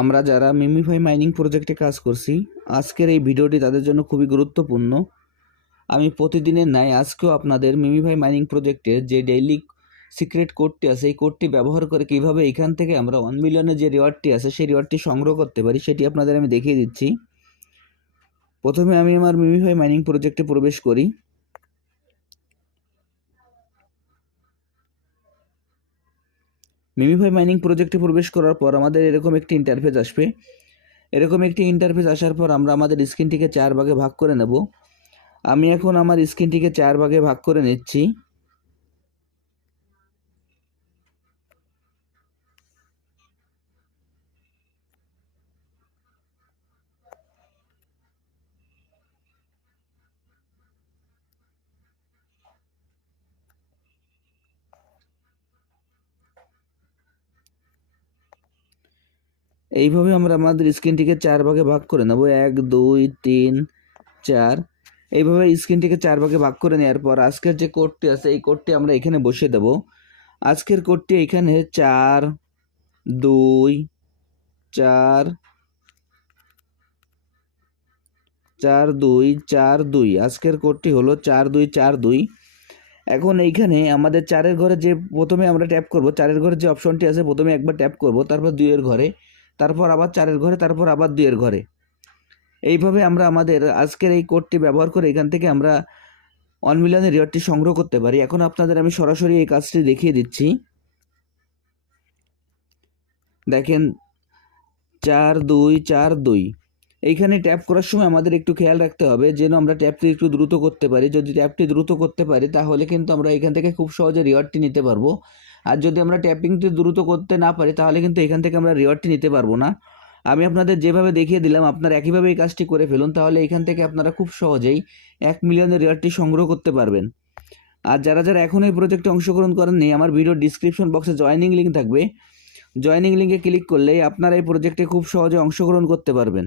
আমরা যারা MemeFi mining প্রজেক্টে কাজ করছি, আজকের এই ভিডিওটি তাদের জন্য খুবই গুরুত্বপূর্ণ। আমি প্রতিদিনের ন্যায় আজকেও আপনাদের মিমিফাই মাইনিং প্রজেক্টের যে ডেইলি সিক্রেট কোডটি আছে, এই কোডটি ব্যবহার করে কীভাবে এখান থেকে আমরা ওয়ান মিলিয়নের যে রিওয়ার্ডটি আছে, সেই রিওয়ার্ডটি সংগ্রহ করতে পারি, সেটি আপনাদের আমি দেখিয়ে দিচ্ছি। প্রথমে আমি আমার মিমিফাই মাইনিং প্রজেক্টে প্রবেশ করি। মিমিফাই মাইনিং প্রজেক্টে প্রবেশ করার পর আমাদের এরকম একটি ইন্টারফেস আসবে। এরকম একটি ইন্টারফেস আসার পর আমরা আমাদের স্ক্রিনটিকে চার ভাগে ভাগ করে নেব। আমি এখন আমার স্ক্রিনটিকে চার ভাগে ভাগ করে নিচ্ছি। এইভাবে আমরা আমাদের স্ক্রিনটিকে চার ভাগে ভাগ করে নেব। এক, দুই, তিন, চার। এইভাবে স্ক্রিনটিকে চার ভাগে ভাগ করে নেওয়ার পর আজকের যে কোডটি আছে, এই কোডটি আমরা এখানে বসিয়ে দেব। আজকের কোডটি এখানে চার, দুই, চার চার, দুই চার, দুই। আজকের কোডটি হলো চার, দুই চার, দুই। এখন এইখানে আমাদের চারের ঘরে যে প্রথমে আমরা ট্যাপ করব, চারের ঘরে যে অপশনটি আছে, প্রথমে একবার ট্যাপ করব, তারপর দুইয়ের ঘরে। তারপর আবার চারের ঘরে, তারপর আবার দুইয়ের ঘরে। এইভাবে আমরা আমাদের আজকের এই কোডটি ব্যবহার করে এখান থেকে আমরা ওয়ান মিলিয়নের রিওয়ার্ডটি সংগ্রহ করতে পারি। এখন আপনাদের আমি সরাসরি এই কাজটি দেখিয়ে দিচ্ছি। দেখেন, চার দুই চার দুই। এইখানে ট্যাপ করার সময় আমাদের একটু খেয়াল রাখতে হবে যেন আমরা ট্যাপটি একটু দ্রুত করতে পারি। যদি ট্যাপটি দ্রুত করতে পারি, তাহলে কিন্তু আমরা এখান থেকে খুব সহজে রিওয়ার্ডটি নিতে পারব। আর যদি আমরা ট্যাপিংটি দ্রুত করতে না পারি, তাহলে কিন্তু এখান থেকে আমরা রিওয়ার্ডটি নিতে পারব না। আমি আপনাদের যেভাবে দেখিয়ে দিলাম, আপনারা একইভাবে এই কাজটি করে ফেলুন, তাহলে এখান থেকে আপনারা খুব সহজেই এক মিলিয়নের রিওয়ার্ডটি সংগ্রহ করতে পারবেন। আর যারা যারা এখন এই প্রজেক্টে অংশগ্রহণ করেননি, আমার ভিডিও ডিসক্রিপশন বক্সে জয়নিং লিঙ্ক থাকবে। জয়নিং লিঙ্কে ক্লিক করলেই আপনারা এই প্রজেক্টে খুব সহজে অংশগ্রহণ করতে পারবেন।